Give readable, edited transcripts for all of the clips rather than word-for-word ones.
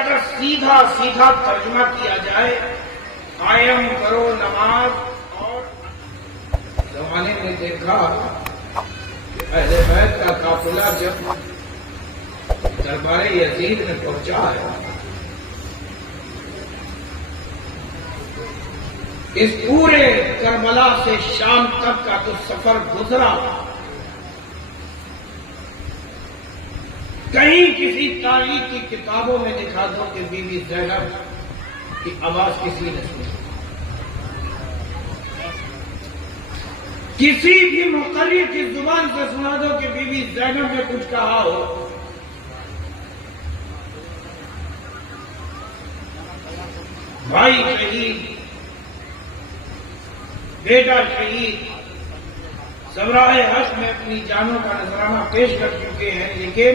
اگر سیدھا سیدھا ترجمہ کیا جائے قائم کرو نماز، اور زمانے میں دیکھا کہ اہل بیت کا قافلہ جب دربار یزید میں پہنچا ہے، اس پورے کربلا سے شام تک کا جو سفر گزرا، کہیں کسی تاریخ کی کتابوں میں دکھا دو کہ بی بی زینب کی آواز کسی نے سنی، کسی بھی مقرر کی زبان سے سنا دو کہ بی بی زینب نے کچھ کہا ہو۔ بھائی شہید، بیٹا شہید، سبراہ حق میں اپنی جانوں کا نذرانہ پیش کر چکے ہیں، لیکن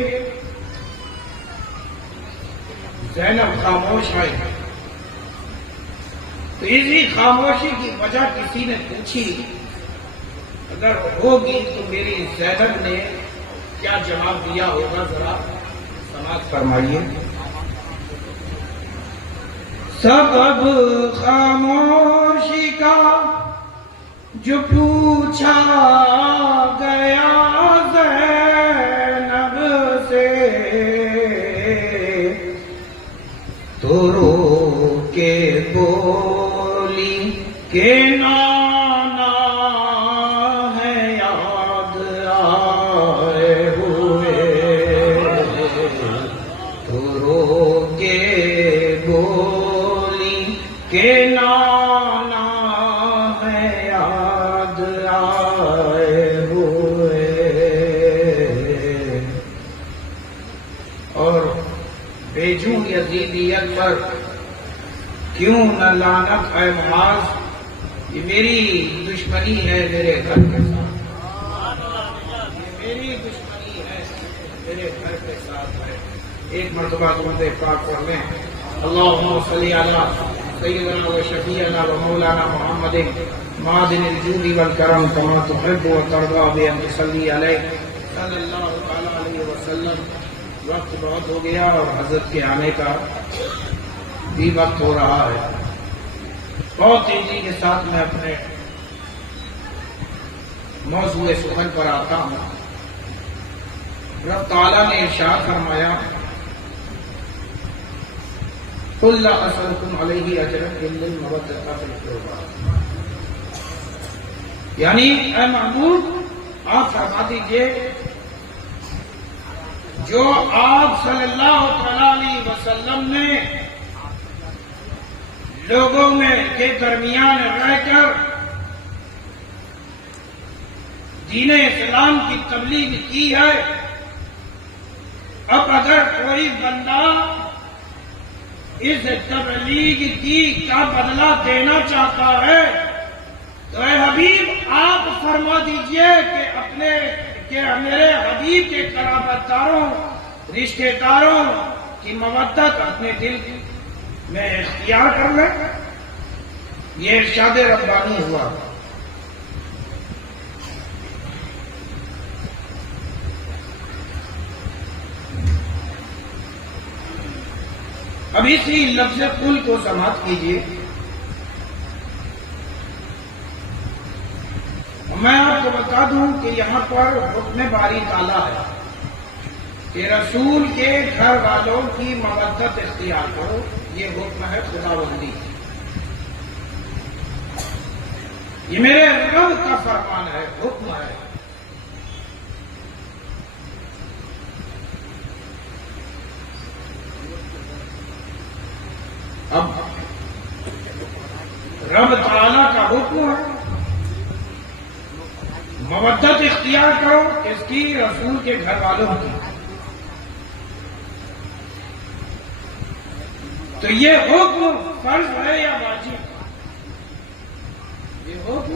زینب خاموش ہے۔ تو اسی خاموشی کی وجہ کسی نے پوچھی، اگر ہوگی تو میری زینب نے کیا جواب دیا ہوگا، ذرا سماعت فرمائیے۔ سبب خاموشی کا جو پوچھا گیا زینب سے، تو رو کے بولی کہ نانا ہے یاد آئے ہوئے، تو رو کے بولی کہ نانا ہے یاد آئے ہوئے، اور بھیجوں یزیدیت پر کیوں نہ لعنت ہے معاذ، یہ میری دشمنی ہے میرے گھر کے ساتھ، یہ میری دشمنی ہے میرے گھر کے ساتھ ہے۔ ایک مرتبہ درود پاک پڑھ لیں، اللہم صلی علی سیدنا و شفیعنا و مولانا محمد معدن الجود والکرم کما تحب و ترضى بأن تصلی علیہ صلی اللہ تعالی علیہ وسلم۔ وقت بہت ہو گیا اور حضرت کے آنے کا بھی وقت ہو رہا ہے۔ بہت تیزی کے ساتھ میں اپنے موضوع سخن پر آتا ہوں۔ رب تعالیٰ نے ارشاد فرمایا، قُلْ لَا أَسْأَلُكُمْ عَلَيْهِ أَجْرًا إِلَّا الْمَوَدَّةَ فِي الْقُرْبَىٰ، یعنی اے محبوب آپ فرما دیجئے، جو آپ صلی اللہ علیہ وسلم نے لوگوں میں کے درمیان رہ کر دین اسلام کی تبلیغ کی ہے، اب اگر کوئی بندہ اس تبلیغ کا بدلہ دینا چاہتا ہے تو اے حبیب آپ فرما دیجئے کہ میرے حبیب کے قرابت داروں، رشتہ داروں کی مودت اپنے دل میں اختیار کر لیں۔ یہ ارشاد ربانی ہوا۔ اب اسی لفظ قل کو سماعت کیجیے۔ میں آپ کو بتا دوں کہ یہاں پر حکم باری تعالیٰ ہے کہ رسول کے گھر والوں کی مودت اختیار کرو، یہ حکم ہے خداوندی، یہ میرے رب کا فرمان ہے، حکم ہے۔ اب رب تعالیٰ کا حکم ہے، مودت اختیار کرو، اس کی رسول کے گھر والوں کی۔ تو یہ حکم فرض ہے یا واجب؟ یہ حکم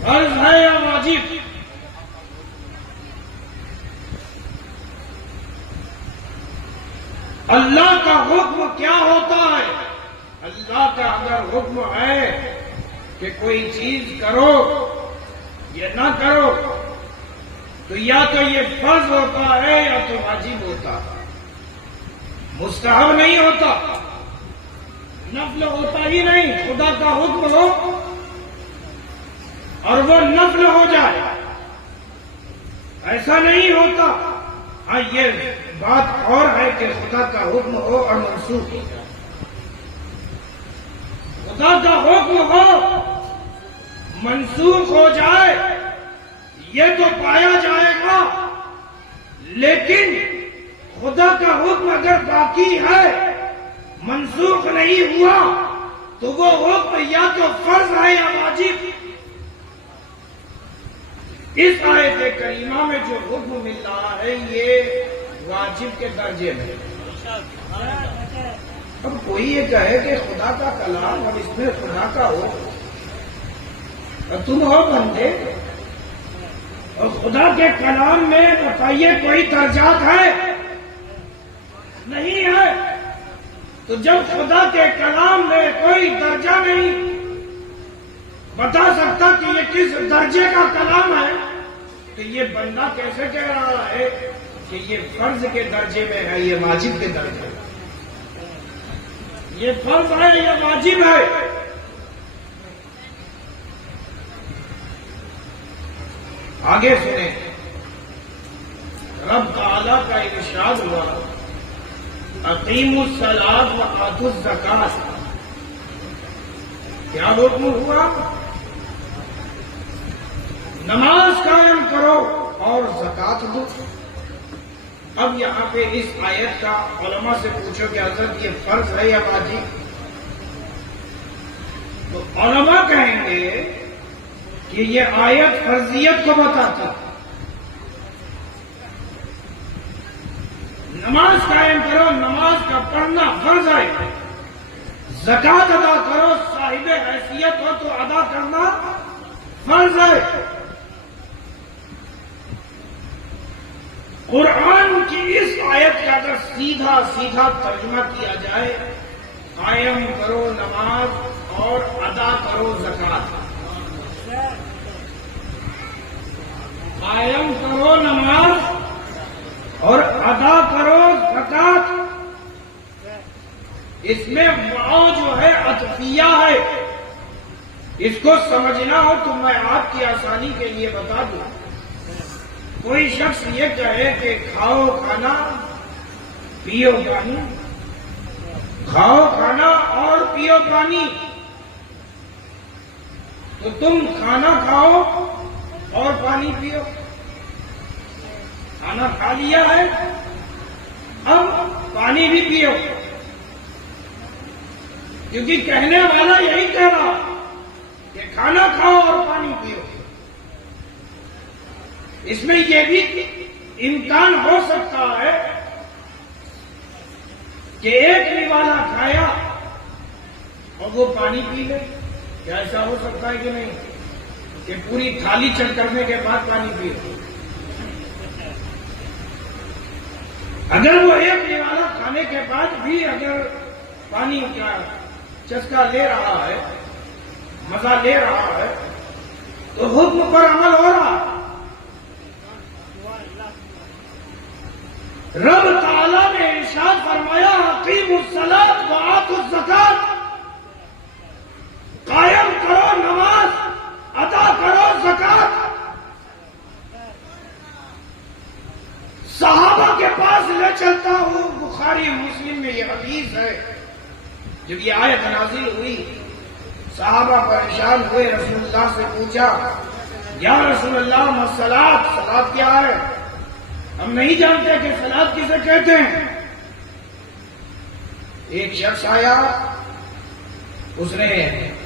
فرض ہے یا واجب؟ اللہ کا حکم کیا ہوتا ہے؟ اللہ کا اگر حکم ہے کہ کوئی چیز کرو یا نہ کرو تو یا تو یہ فرض ہوتا ہے یا تو واجب ہوتا ہے۔ مستحب نہیں ہوتا، نفل ہوتا ہی نہیں، خدا کا حکم ہو اور وہ نفل ہو جائے، ایسا نہیں ہوتا۔ ہاں یہ بات اور ہے کہ خدا کا حکم ہو اور منسوخ ہو جائے، خدا کا حکم ہو منسوخ ہو جائے یہ تو پایا جائے گا، لیکن خدا کا حکم اگر باقی ہے منسوخ نہیں ہوا تو وہ حکم یا تو فرض ہے یا واجب۔ اس آیت کریمہ میں جو حکم مل رہا ہے یہ واجب کے درجے میں۔ اب کوئی یہ کہے کہ خدا کا کلام اور اس میں خدا کا حکم، اور تم ہو بندے اور خدا کے کلام میں بتائیے کوئی درجات ہے؟ نہیں ہے۔ تو جب خدا کے کلام میں کوئی درجہ نہیں بتا سکتا کہ یہ کس درجے کا کلام ہے، تو یہ بندہ کیسے کہہ رہا ہے کہ یہ فرض کے درجے میں ہے، یہ واجب کے درجے میں، یہ فرض ہے یہ واجب ہے؟ آگے سنیں، رب تعالیٰ کا ارشاد ہوا اقیموا الصلاۃ وآتوا الزکاۃ، کیا حکم ہوا؟ نماز قائم کرو اور زکات دو۔ اب یہاں پہ اس آیت کا علماء سے پوچھو کہ حضرت یہ فرض ہے یا واجب؟ تو علماء کہیں گے کہ یہ آیت فرضیت کو بتاتی، نماز قائم کرو، نماز کا پڑھنا فرض ہے، زکات ادا کرو، صاحب حیثیت ہو تو ادا کرنا فرض ہے۔ قرآن کی اس آیت کا اگر سیدھا سیدھا ترجمہ کیا جائے، قائم کرو نماز اور ادا کرو زکات، قائم کرو نماز اور ادا کرو زکات، اس میں واو جو ہے عطفیہ ہے، اس کو سمجھنا ہو تو میں آپ کی آسانی کے لیے بتا دوں۔ کوئی شخص یہ کہے کہ کھاؤ کھانا پیو پانی، کھاؤ کھانا اور پیو پانی، تو تم کھانا کھاؤ اور پانی پیو، کھانا کھا لیا ہے اب پانی بھی پیو، کیونکہ کہنے والا یہی کہہ رہا کہ کھانا کھاؤ اور پانی پیو۔ اس میں یہ بھی امکان ہو سکتا ہے کہ ایک نوالا کھایا اور وہ پانی پی لے، کیا ایسا ہو سکتا ہے کہ نہیں؟ کہ پوری تھالی چڑھ کرنے کے بعد پانی پی لے۔ اگر وہ ایک نوالا کھانے کے بعد بھی اگر پانی کا چسکا لے رہا ہے، مزہ لے رہا ہے، تو حکم پر عمل ہو رہا ہے۔ رب تعالیٰ نے ارشاد فرمایا اقیموا الصلاۃ وآتوا الزکاۃ، قائم کرو نماز، ادا کرو زکات۔ صحابہ کے پاس لے چلتا ہوں، بخاری مسلم میں یہ حدیث ہے، جب یہ آیت نازل ہوئی صحابہ پریشان ہوئے، رسول اللہ سے پوچھا یا رسول اللہ ما الصلاۃ، صلاۃ کیا ہے؟ ہم نہیں جانتے کہ صلاۃ کسے کہتے ہیں۔ ایک شخص آیا، اس نے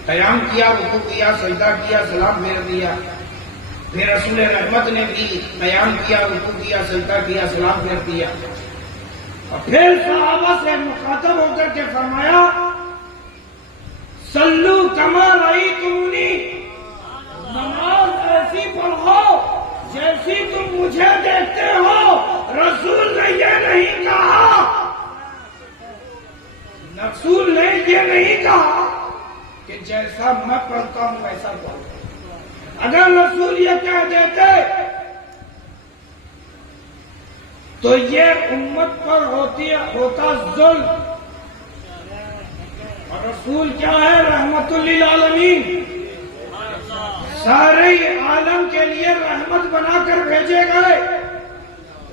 قیام کیا، رکوع کیا، سجدہ کیا، سلام پھیر دیا، پھر رسول رحمت نے بھی قیام کیا، رکوع کیا، سجدہ کیا، سلام پھیر دیا، اور پھر صحابہ سے مخاطب ہو کر کے فرمایا صلو کما رأیتمونی، نماز ایسی پڑھو جیسی تم مجھے دیکھتے ہو۔ رسول نے یہ نہیں کہا، رسول نے یہ نہیں کہا کہ جیسا میں پڑھتا ہوں ویسا پڑھو۔ اگر رسول یہ کہہ دیتے تو یہ امت پر ہوتا ظلم. اور رسول کیا ہے؟ رحمت للعالمین، سارے عالم کے لیے رحمت بنا کر بھیجے گئے.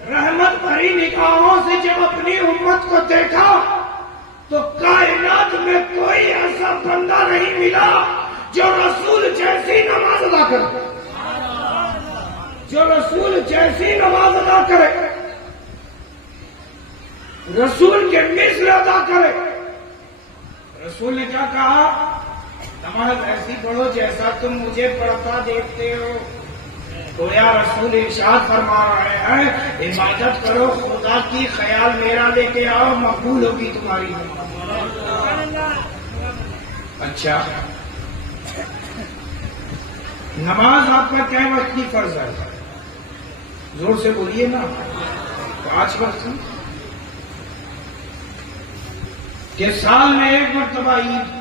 رحمت بھری نگاہوں سے جب اپنی امت کو دیکھا تو کائنات میں کوئی ایسا بندہ نہیں ملا جو رسول جیسی نماز ادا کرے، جو رسول جیسی نماز ادا کرے، رسول کے مثل ادا کرے. رسول نے کیا کہا؟ نماز ایسی پڑھو جیسا تم مجھے پڑھتا دیکھتے ہو. تو یا رسول ارشاد فرما رہے ہیں عبادت کرو خدا کی، خیال میرا لے کے آؤ، مقبول ہوگی تمہاری نماز. اچھا، نماز آپ کا کیا وقت کی فرض ہے؟ زور سے بولیے نا. 5 وقت کہ سال میں 1 مرتبہ عید،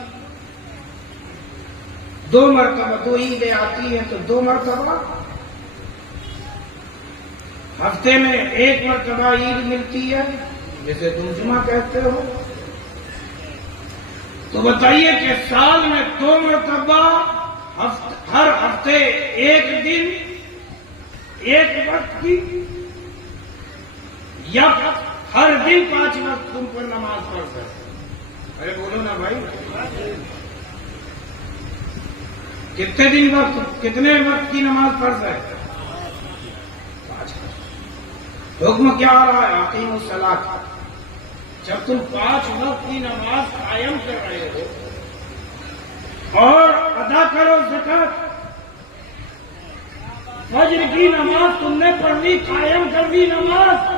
2 مرتبہ 2 عیدیں آتی ہیں تو 2 مرتبہ، ہفتے میں 1 مرتبہ عید ملتی ہے جسے تم جمعہ کہتے ہو. تو بتائیے کہ سال میں 2 مرتبہ، ہر ہفتے 1 دن 1 وقت کی، یا ہر دن 5 وقت تم پر نماز فرض ہے؟ ارے بولو نا بھائی، کتنے دن وقت، کتنے وقت کی نماز فرض ہے؟ 5 وقت. حکم کیا آ رہا ہے؟ اقیموا الصلاۃ. جب تم 5 وقت کی نماز قائم کر رہے ہو اور ادا کرو زکات، فجر کی نماز تم نے پڑھ لی، قائم کر دی نماز،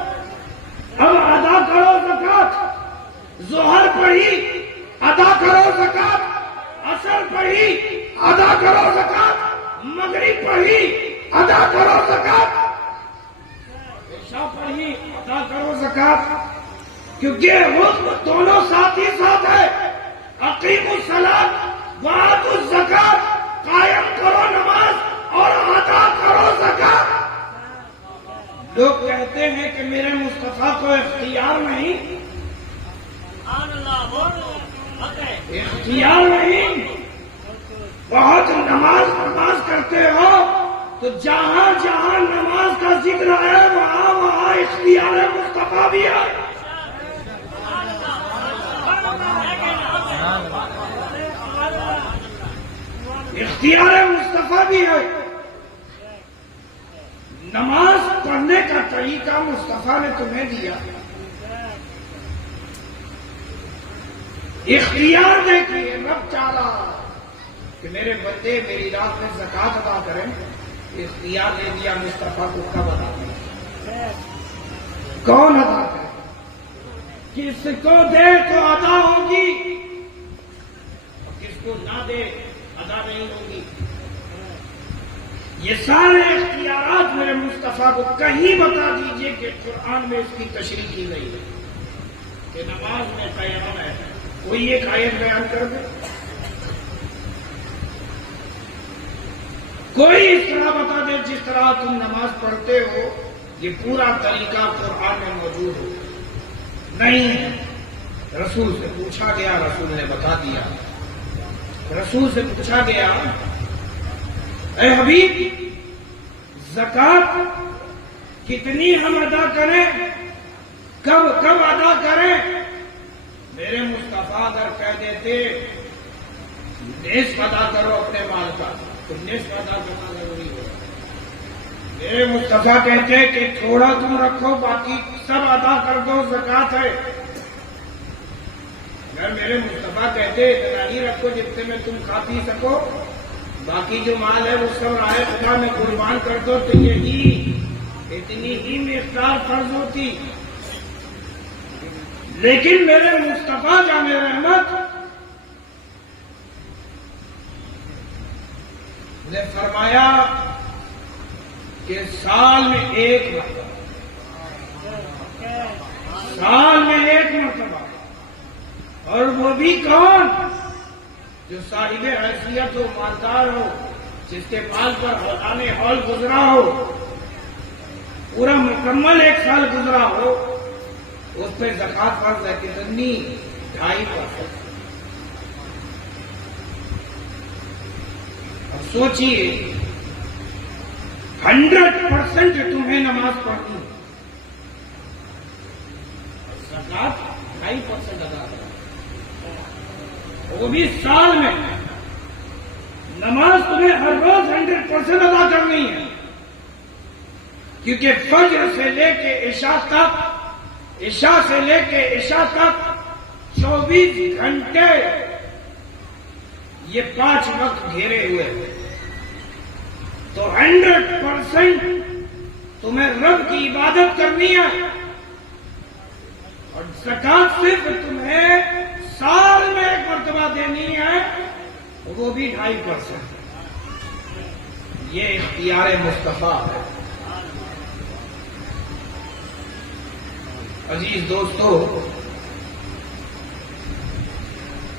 اب ادا کرو زکات. ظہر پڑھی، ادا کرو زکات. عصر پڑھی، ادا کرو زکات. مغرب پڑھی، ادا کرو زکات. عشاء پڑھی، ادا کرو زکات. کیونکہ حکم دونوں ساتھ ہی ساتھ ہے. اقیموا الصلاۃ وآتوا الزکات، قائم کرو نماز اور ادا کرو زکات. لوگ کہتے ہیں کہ میرے مصطفیٰ کو اختیار نہیں، اختیار نہیں. بہت نماز کرتے ہو تو جہاں جہاں نماز کا ذکر ہے وہاں وہاں اختیار مصطفیٰ بھی ہے. اختیار مصطفیٰ بھی ہے. نماز پڑھنے کا طریقہ مصطفیٰ نے تمہیں دیا. اختیار دے کے رب چاہ رہا کہ میرے بندے میری رات میں زکات ادا کریں. اختیار دے دیا مصطفیٰ کو کب ادا کریں، کون ادا کرے، کس کو دے تو ادا ہوگی اور کس کو نہ دے ادا نہیں ہوگی. یہ سارے اختیارات میرے مصطفیٰ کو کہیں بتا دیجئے کہ قرآن میں اس کی تشریح کی گئی ہے کہ نماز میں قیام ہے. کوئی ایک آیت بیان کر دے، کوئی اس طرح بتا دے جس طرح تم نماز پڑھتے ہو یہ پورا طریقہ قرآن میں موجود ہو. نہیں، رسول سے پوچھا گیا، رسول نے بتا دیا. رسول سے پوچھا گیا اے حبیب زکات کتنی ہم ادا کریں، کب کب ادا کریں؟ میرے مصطفیٰ اگر کہہ دیتے نصف ادا کرو اپنے مال کا تو نصف ادا کرنا ضروری ہے. میرے مصطفیٰ کہتے کہ تھوڑا تم رکھو باقی سب ادا کر دو، زکات ہے. اگر میرے مصطفیٰ کہتے اتنا ہی رکھو جتنے میں تم کھا پی سکو، باقی جو مال ہے وہ سب راہ خدا میں قربان کر دو، تو یہی اتنی ہی مقدار فرض ہوتی. لیکن میرے مصطفیٰ جامع رحمت نے فرمایا کہ سال میں 1 مرتبہ، سال میں 1 مرتبہ، اور وہ بھی کون؟ جو صاحب حیثیت ہو، مالدار ہو، جس کے مال پر حولان حول گزرا ہو، پورا مکمل 1 سال گزرا ہو اس پہ زکات فرض ہے کتنی 2.5%. اب سوچئے 100% تمہیں نماز پڑھنی زکات 2.5% ادا کرنا وہ بھی سال میں. نماز تمہیں ہر روز 100% ادا کرنی ہے کیونکہ فجر سے لے کے عشاء تک 24 گھنٹے یہ 5 وقت گھیرے ہوئے ہیں. تو 100% تمہیں رب کی عبادت کرنی ہے اور زکات صرف تمہیں سال میں 1 مرتبہ دینی ہے وہ بھی 2.5%. یہ اختیار مصطفیٰ ہے. عزیز دوستو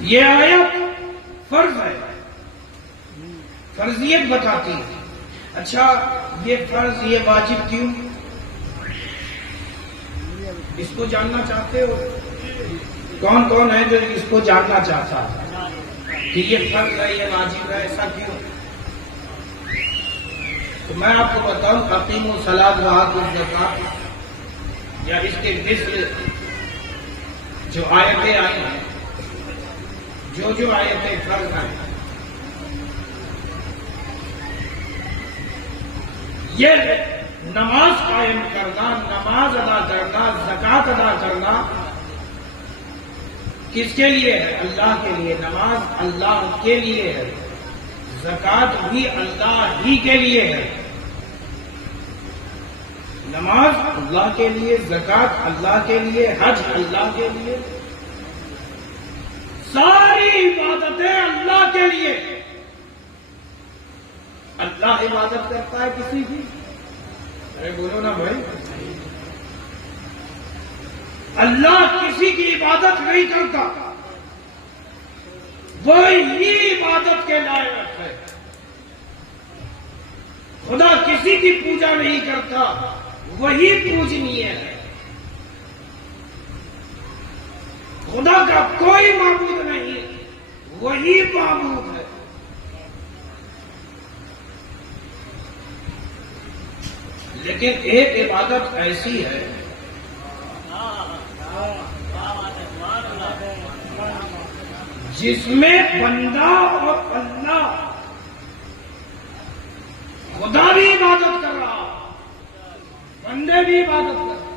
یہ آیت فرض ہے فرضیت بتاتی ہے. اچھا یہ فرض یہ واجب کیوں اس کو جاننا چاہتے ہو؟ کون کون ہے جو اس کو جاننا چاہتا ہے کہ یہ فرض ہے یہ واجب ہے ایسا کیوں؟ تو میں آپ کو بتاؤں اقیموا الصلاۃ وآتوا الزکاۃ یا اس کے مثل جو آیتیں آئی ہیں جو آیتیں فرض آئی یہ نماز قائم کرنا نماز ادا کرنا زکات ادا کرنا کس کے لیے ہے؟ اللہ کے لیے. نماز اللہ کے لیے ہے زکات بھی اللہ ہی کے لیے ہے. نماز اللہ کے لیے زکات اللہ کے لیے حج اللہ کے لیے ساری عبادتیں اللہ کے لیے. اللہ عبادت کرتا ہے کسی کی؟ ارے بولو نا بھائی. اللہ کسی کی عبادت نہیں کرتا وہی عبادت کے لائق ہے. خدا کسی کی پوجا نہیں کرتا وہی پوجنیہ ہے. خدا کا کوئی معبود نہیں وہی معبود ہے. لیکن ایک عبادت ایسی ہے جس میں بندہ اور اللہ خدا بھی عبادت کر رہا بندے بھی عبادت کر رہے.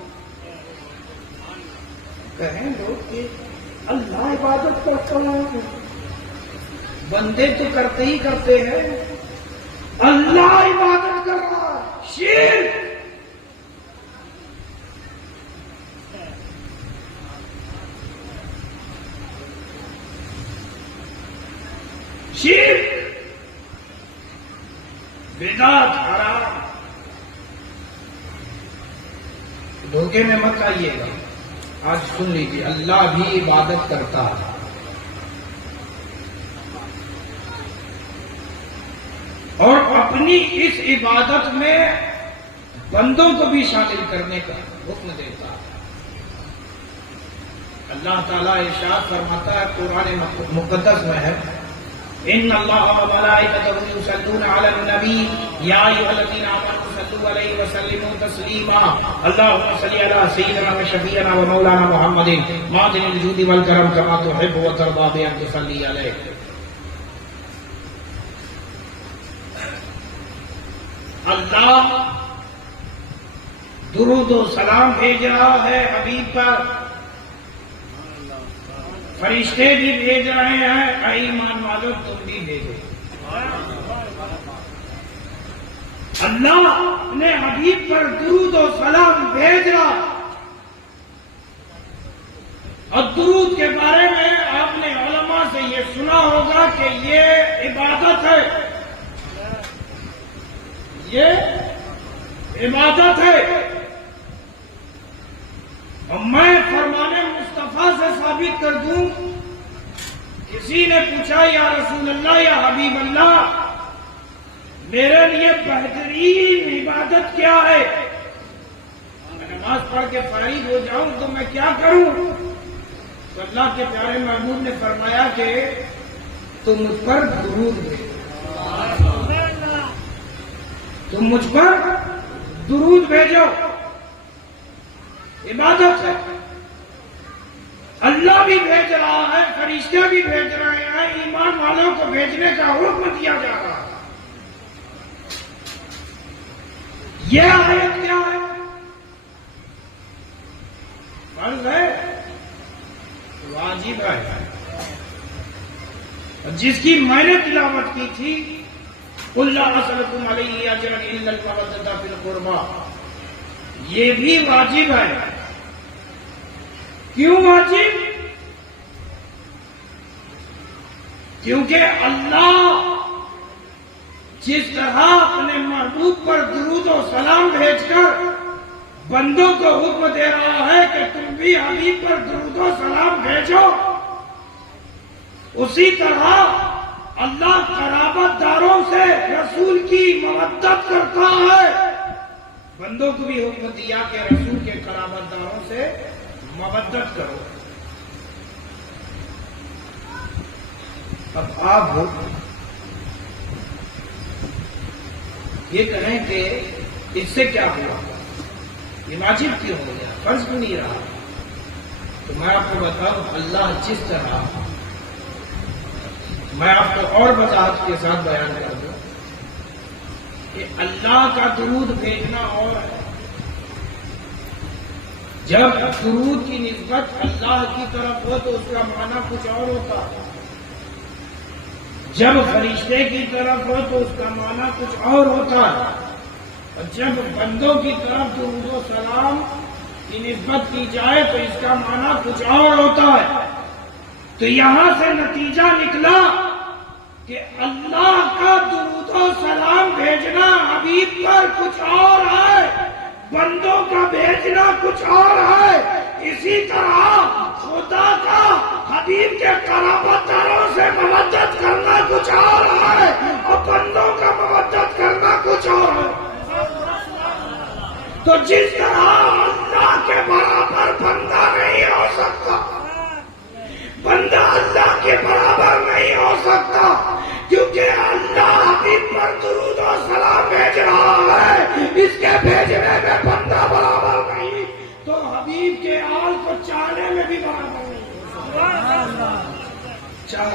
کہیں لوگ کہ اللہ عبادت کرتا ہے بندے تو کرتے ہی کرتے ہیں اللہ عبادت کر رہا ہے. شرک. شرک بدعت حرام. دھوکے میں مت آئیے گا. آج سن لیجیے اللہ بھی عبادت کرتا ہے اور اپنی اس عبادت میں بندوں کو بھی شامل کرنے کا حکم دیتا ہے. اللہ تعالیٰ ارشاد فرماتا ہے قرآن مقدس میں ہے ان اللہ وملائکتہ یصلون علی النبی یا ایھا الذین آمنوا صلوا علیہ وسلموا تسلیما اللهم صل علی سیدنا وشفیعنا ومولانا محمد معدن الجود والکرم کما تحب وترضى بأن تصلی علیہ. اللہ درود و سلام بھیج رہا ہے حبیب پر فرشتے بھی بھیج رہے ہیں. اے ایمان والو تم بھی بھیجو. اللہ نے حبیب پر درود و سلام بھیج رہا اور درود کے بارے میں آپ نے علماء سے یہ سنا ہوگا کہ یہ عبادت ہے یہ عبادت ہے. اور میں فرمان مصطفیٰ سے ثابت کر دوں کسی نے پوچھا یا رسول اللہ یا حبیب اللہ میرے لیے بہترین عبادت کیا ہے نماز پڑھ کے فارغ ہو جاؤں تو میں کیا کروں؟ تو اللہ کے پیارے محبوب نے فرمایا کہ تم مجھ پر درود بھیجو، تم مجھ پر درود بھیجو، عبادت ہے، اللہ بھی بھیج رہا ہے، فرشتے بھی بھیج رہے ہیں، ایمان والوں کو بھیجنے کا حکم دیا جا رہا ہے۔ یہ آیت کیا ہے؟ فرض ہے، واجب ہے، جس کی میں نے تلاوت کی تھی قُلْ لَا أَسْأَلُكُمْ عَلَيْهِ أَجْرًا إِلَّا الْمَوَدَّةَ فِي الْقُرْبَىٰ، یہ بھی واجب ہے۔ کیوں واجب؟ کیونکہ اللہ جس طرح اپنے محبوب پر درود و سلام بھیج کر بندوں کو حکم دے رہا ہے کہ تم بھی حبیب پر درود و سلام بھیجو، اسی طرح اللہ قرابت داروں سے رسول کی مودت کرتا ہے۔ بندوں کو بھی حکم دیا کہ رسول کے قرابت داروں سے مودت کرو۔ اب آپ یہ کہیں کہ اس سے کیا ہوا، یہ واجب کیوں ہو گیا، فرض کیوں نہیں رہا؟ تو میں آپ کو بتاؤں، اللہ جس طرح، میں آپ کو اور وضاحت کے ساتھ بیان کر دوں کہ اللہ کا درود بھیجنا اور ہے۔ جب درود کی نسبت اللہ کی طرف ہو تو اس کا معنی کچھ اور ہوتا ہے، جب فرشتے کی طرف ہو تو اس کا معنی کچھ اور ہوتا ہے، اور جب بندوں کی طرف درود و سلام کی نسبت کی جائے تو اس کا معنی کچھ اور ہوتا ہے۔ تو یہاں سے نتیجہ نکلا کہ اللہ کا درود و سلام بھیجنا حبیب پر کچھ اور ہے، بندوں کا بھیجنا کچھ اور ہے۔ اسی طرح خدا کا حبیب کے قرابت داروں سے مودت کرنا کچھ اور ہے اور بندوں کا مودت کرنا کچھ اور ہے۔ تو جس طرح اللہ کے برابر بندہ نہیں ہو سکتا، بندہ اللہ کے برابر نہیں ہو سکتا، کیونکہ اللہ حبیب پر درود و سلام بھیج رہا ہے، اس کے بھیجنے میں بندہ برابر نہیں، تو حبیب کے آل کو چاہنے میں بھی برابر نہیں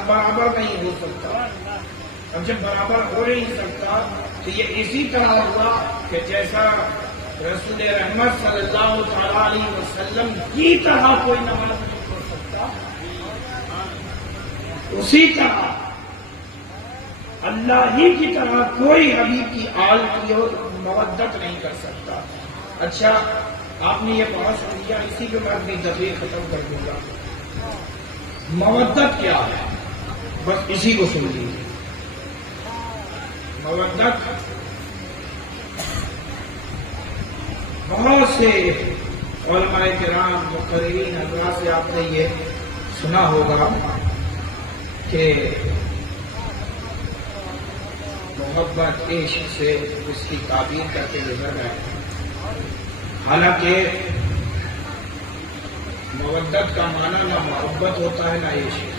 برابر نہیں ہو سکتا۔ اب جب برابر ہو نہیں سکتا تو یہ اسی طرح ہوا کہ جیسا رسول رحمت صلی اللہ تعالی علیہ وسلم کی طرح کوئی نماز نہیں پڑھ سکتا، اسی طرح اللہ ہی کی طرح کوئی حبیب کی آل کی اور مودت نہیں کر سکتا۔ اچھا، آپ نے یہ بات سن لیا، اسی پہ میں اپنی تقریر ختم کر دوں گا۔ مودت کیا ہے، بس اسی کو سن لیجیے۔ مودت بہت سے علماء کرام مقررین حضرات سے آپ نے یہ سنا ہوگا کہ محبت عشق سے اس کی تعبیر کر کے گزر گئے، حالانکہ مودت کا معنی نہ محبت ہوتا ہے نہ عشق۔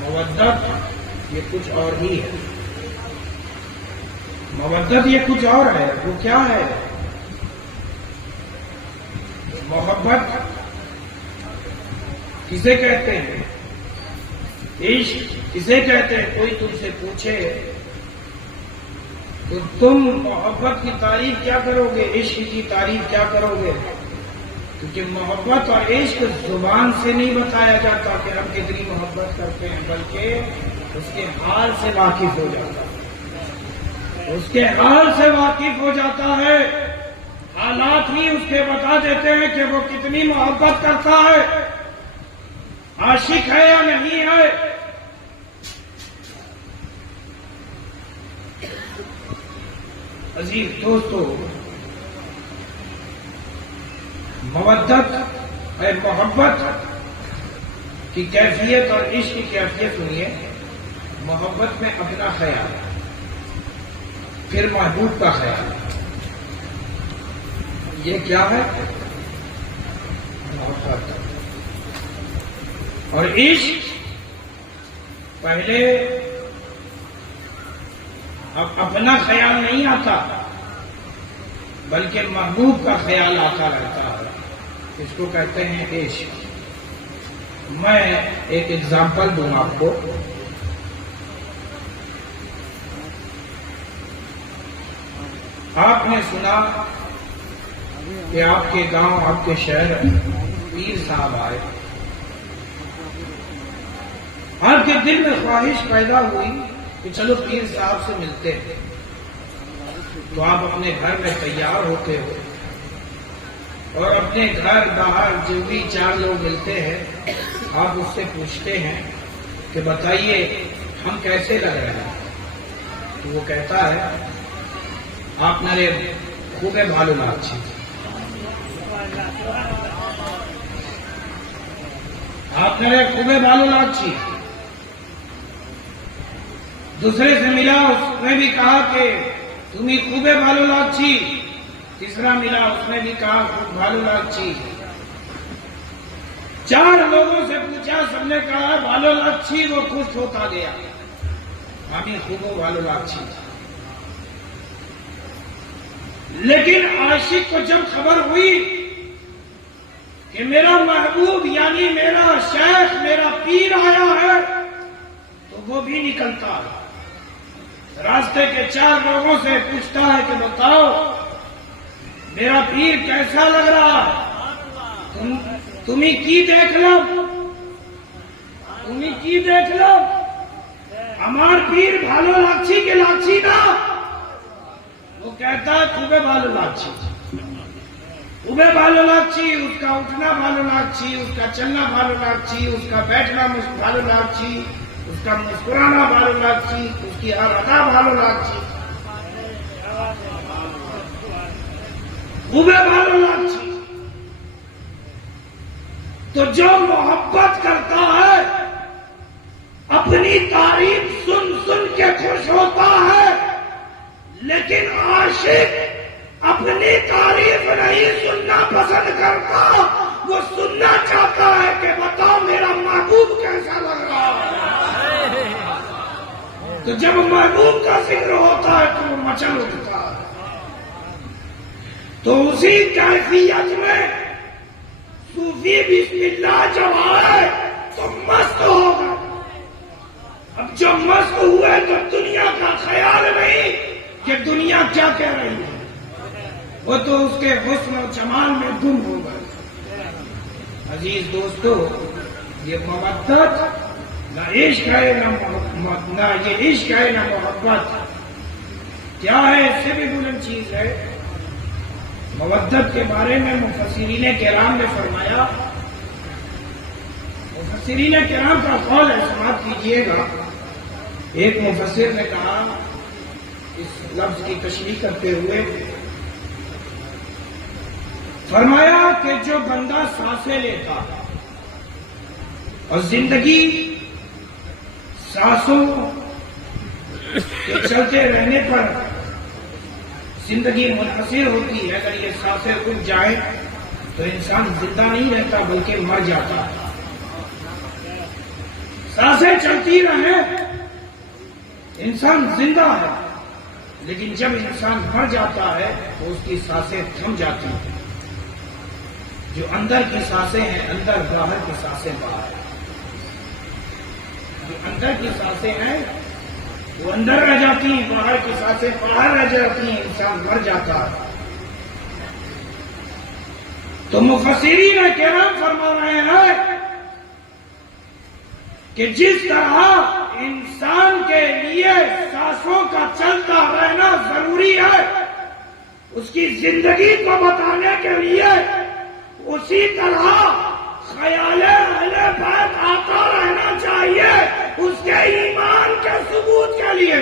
مودت یہ کچھ اور ہی ہے، مودت یہ کچھ اور ہے۔ وہ کیا ہے؟ محبت کسے کہتے ہیں، عشق کسے کہتے ہیں؟ کوئی تم سے پوچھے تو تم محبت کی تعریف کیا کرو گے، عشق کی تعریف کیا کرو گے؟ کیونکہ محبت اور عشق زبان سے نہیں بتایا جاتا کہ ہم کتنی محبت کرتے ہیں، بلکہ اس کے حال سے واقف ہو جاتا ہے، اس کے حال سے واقف ہو جاتا ہے۔ حالات ہی اس کے بتا دیتے ہیں کہ وہ کتنی محبت کرتا ہے، عاشق ہے یا نہیں ہے۔ عزیز دوستو، مودت ہے محبت کی کیفیت اور عشق کی کیفیت سنیے۔ محبت میں اپنا خیال، پھر محبوب کا خیال، یہ کیا ہے؟ محبت. اور عشق پہلے اب اپنا خیال نہیں آتا بلکہ محبوب کا خیال آتا رہتا ہے. اس کو کہتے ہیں عشق. میں ایک اگزامپل دوں آپ کو. آپ نے سنا کہ آپ کے گاؤں، آپ کے شہر پیر صاحب آئے. آپ کے دل میں خواہش پیدا ہوئی کہ چلو پیر صاحب سے ملتے ہیں. تو آپ اپنے گھر میں تیار ہوتے ہو اور اپنے گھر باہر جو بھی چار لوگ ملتے ہیں آپ اس سے پوچھتے ہیں کہ بتائیے ہم کیسے لگ رہے ہیں. تو وہ کہتا ہے آپ میرے خوب بھالو لاچھی. آپ میرے خوب بھالو لاچھی. دوسرے سے ملا، اس نے بھی کہا کہ تمہیں خوب بھالو لاچھی. تیسرا ملا، اس نے بھی کہا خوب بھالو لاچھی. چار لوگوں سے پوچھا، سب نے کہا بھالو لاچھی. وہ خوش ہوتا گیا، ہمیں خوب بھالو لاچھی. لیکن عاشق کو جب خبر ہوئی کہ میرا محبوب یعنی میرا شیخ، میرا پیر آیا ہے، تو وہ بھی نکلتا ہے. راستے کے چار لوگوں سے پوچھتا ہے کہ بتاؤ میرا پیر کیسا لگ رہا ہے؟ تمہیں کی دیکھ لو، تمہیں کی دیکھ لو. ہمار پیر بھالو لاچھی کے لاچھی نا. وہ کہتا ہے خوبے بھالو لاچھی. خوبے بھالو لاچھی. اس کا اٹھنا بھالو لاچھی، اس کا چلنا بھالو لاچھی، اس کا بیٹھنا بھالو لاچھی، اس کا مسکرانا بھالو لاچھی، اس کی ہر ادا بھالو لاچھی. خوبے بھالو لاچھی. تو جو محبت کرتا ہے اپنی تعریف سن سن کے خوش ہوتا ہے، لیکن عاشق اپنی تعریف نہیں سننا پسند کرتا. وہ سننا چاہتا ہے کہ بتاؤ میرا محبوب کیسا لگ رہا ہے. تو جب محبوب کا ذکر ہوتا ہے تو وہ مچل اٹھتا ہے. تو اسی کیفیت میں صوفی بسم اللہ جب آئے تو مست ہو گئے. اب جب مست ہوئے تو دنیا کا خیال نہیں کہ دنیا کیا کہہ رہی ہے. وہ تو اس کے حسن و جمال میں گم ہو گئے. عزیز دوستو، یہ محبت نہ عشق ہے نہ یہ عشق ہے نہ محبت. کیا ہے؟ اس سے بھی بلند چیز ہے. مودت کے بارے میں مفسرین کرام نے فرمایا. مفسرین کرام کا قول ہے، سماعت کیجیے گا. ایک مفسر نے کہا اس لفظ کی تشریح کرتے ہوئے، فرمایا کہ جو بندہ سانسیں لیتا اور زندگی سانسوں کے چلتے رہنے پر زندگی منحصر ہوتی ہے. اگر یہ سانسیں رک جائیں تو انسان زندہ نہیں رہتا بلکہ مر جاتا ہے. سانسیں چلتی رہیں انسان زندہ ہے، لیکن جب انسان مر جاتا ہے تو اس کی سانسیں تھم جاتی ہیں. جو اندر کی سانسیں ہیں اندر، باہر کی سانسیں باہر. جو اندر کی سانسیں ہیں وہ اندر رہ جاتی ہیں، باہر کی سانسیں باہر رہ جاتی ہیں، انسان مر جاتا ہے. تو مفسرین کرام فرما رہے ہیں کہ جس طرح انسان کے لیے سانسوں کا چلتا رہنا ضروری ہے اس کی زندگی کو بتانے کے لیے، اسی طرح خیال اہل بیت آتا رہنا چاہیے اس کے ایمان کے ثبوت کے لیے.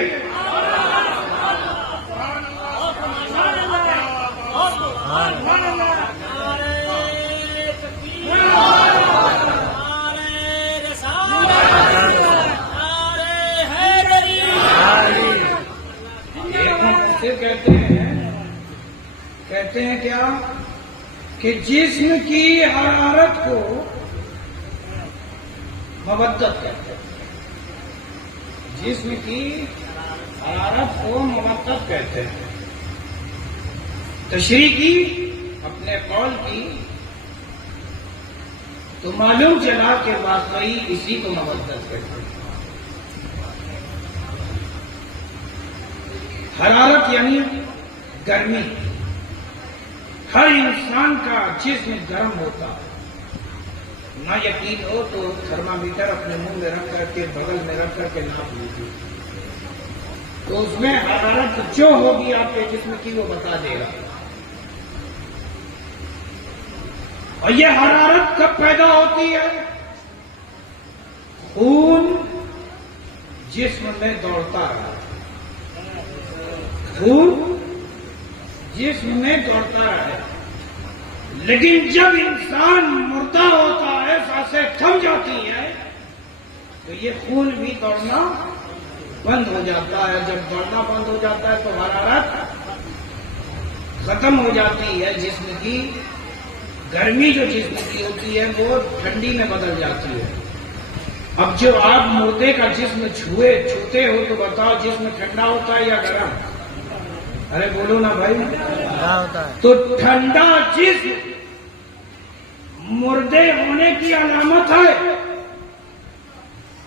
کہتے ہیں کیا کہ جسم کی حرارت کو مودت کہتے ہیں، جسم کی حرارت کو مودت کہتے ہیں. تشریح کی اپنے قول کی تو معلوم چلا کہ واقعی اسی کو مودت کہتے ہیں. حرارت یعنی گرمی. ہر انسان کا جسم گرم ہوتا ہے. نہ یقین ہو تو تھرمامیٹر اپنے منہ میں رکھ کر کے بغل میں رکھ کر کے ناپ لیجیے تو اس میں حرارت جو ہوگی آپ کے جسم کی وہ بتا دے گا. اور یہ حرارت کب پیدا ہوتی ہے؟ خون جسم میں دوڑتا ہے، خون جسم میں دوڑتا ہے، لیکن جب انسان مردہ ہوتا ہے، سانسیں تھم جاتی ہے تو یہ خون بھی دوڑنا بند ہو جاتا ہے. جب دوڑنا بند ہو جاتا ہے تو حرارت ختم ہو جاتی ہے. جسم کی گرمی جو جسم کی ہوتی ہے وہ ٹھنڈی میں بدل جاتی ہے. اب جو آپ مردے کا جسم چھوتے ہو تو بتاؤ جسم ٹھنڈا ہوتا ہے یا گرم؟ ارے بولو نا بھائی. تو ٹھنڈا جسم مردے ہونے کی علامت ہے.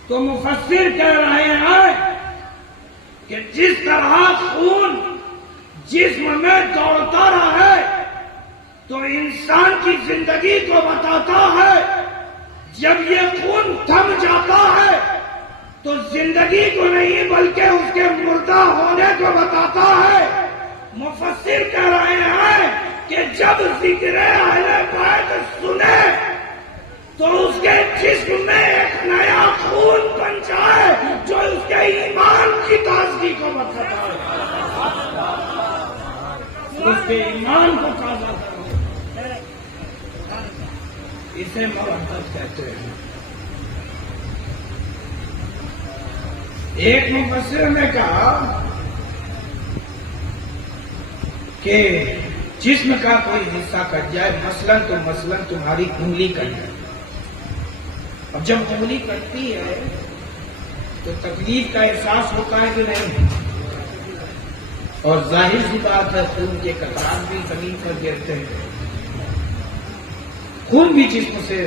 تو مفسر کہہ رہے ہیں کہ جس طرح خون جسم میں دوڑتا رہے تو انسان کی زندگی کو بتاتا ہے. جب یہ خون تھم جاتا ہے تو زندگی کو نہیں بلکہ اس کے مردہ ہونے کو بتاتا ہے. مفسر کہہ رہے ہیں کہ جب ذکر اہل بیت سنے تو اس کے جسم میں ایک نیا خون بن جائے جو اس کے ایمان کی تازگی کو بتاتا ہے، اس کے ایمان کو تازہ کرے. اسے مودت کہتے ہیں. ایک مفسر نے کہا کہ جسم کا کوئی حصہ کٹ جائے، مثلاً تمہاری انگلی کٹ جائے. اب جب انگلی کٹتی ہے تو تکلیف کا احساس ہوتا ہے کہ نہیں؟ اور ظاہر سی بات ہے خون کے قطرات بھی زمین پر گرتے ہیں. خون بھی جسم سے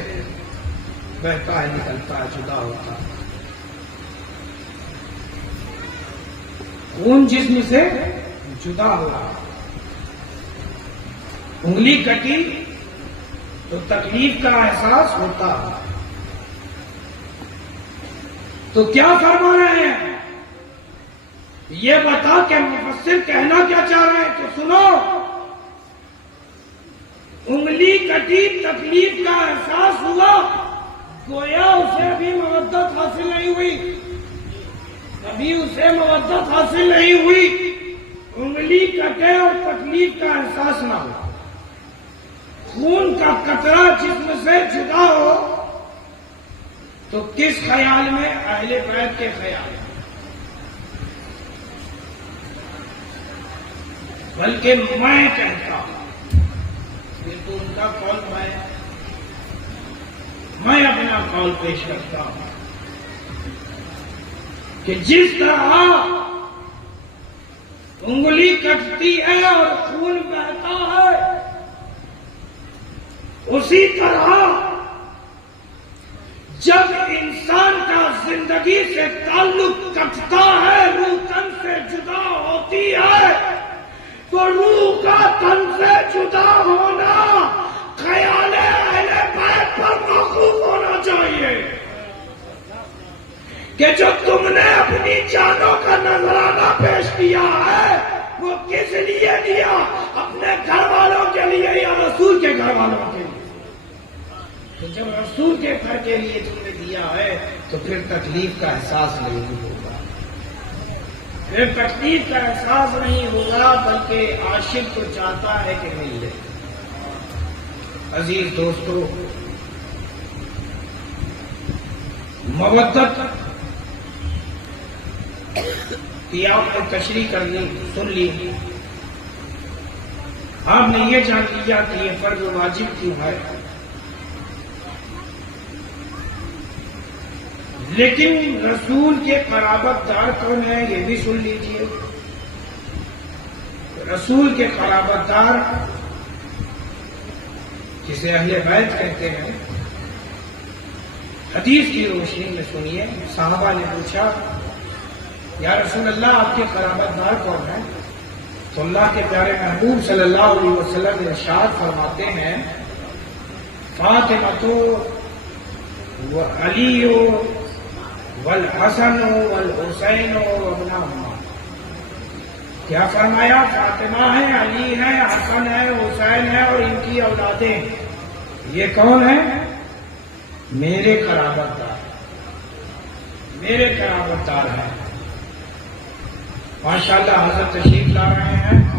بہتا ہے، نکلتا ہے، جدا ہوتا ہے. خون جسم سے جدا ہوا، انگلی کٹی تو تکلیف کا احساس ہوتا. تو کیا فرما رہے ہیں؟ یہ بتا کہ مفسر کہنا کیا چاہ رہے ہیں؟ تو سنو، انگلی کٹی، تکلیف کا احساس ہوا، گویا اسے ابھی مودت حاصل نہیں ہوئی، ابھی اسے مودت حاصل نہیں ہوئی. انگلی کٹے اور تکلیف کا احساس نہ ہو، خون کا قطرہ جسم سے جدا ہو تو کس خیال میں؟ اہل بیت کے خیال میں. بلکہ میں کہتا ہوں، یہ تو ان کا قول، میں اپنا قول پیش کرتا ہوں کہ جس طرح انگلی کٹتی ہے اور خون بہتا ہے، اسی طرح جب انسان کا زندگی سے تعلق کٹتا ہے، روح تن سے جدا ہوتی ہے، تو روح کا تن سے جدا ہونا خیال اہل بیت پر موقوف ہونا چاہیے کہ جو تم نے اپنی جانوں کا نذرانہ پیش کیا ہے وہ کس لیے دیا؟ اپنے گھر والوں کے لیے یا رسول کے گھر والوں کے لیے؟ تو جب رسول کے گھر کے لیے تم نے دیا ہے تو پھر تکلیف کا احساس نہیں ہوگا، پھر تکلیف کا احساس نہیں ہوگا، بلکہ عاشق تو چاہتا ہے کہ مل لے. عزیز دوستو، مودت کی آپ نے تشریح کر لی، سن لی. آپ نے یہ جان لیا کہ یہ فرض واجب کیوں ہے، لیکن رسول کے قرابت دار کون ہے یہ بھی سن لیجئے۔ رسول کے قرابت دار جسے اہل بیت کہتے ہیں، حدیث کی روشنی میں سنیے۔ صحابہ نے پوچھا یا رسول اللہ آپ کے قرابت دار کون ہیں؟ تو اللہ کے پیارے محبوب صلی اللہ علیہ وسلم ارشاد فرماتے ہیں فاطمہ وعلی والحسن والحسین وابنہما۔ کیا فرمایا؟ فاطمہ ہے، علی ہے، حسن ہے، حسین ہے اور ان کی اولادیں۔ یہ کون ہیں؟ میرے قرابت دار، میرے قرابت دار ہیں۔ ماشاءاللہ حضرت تشریف لا رہے ہیں۔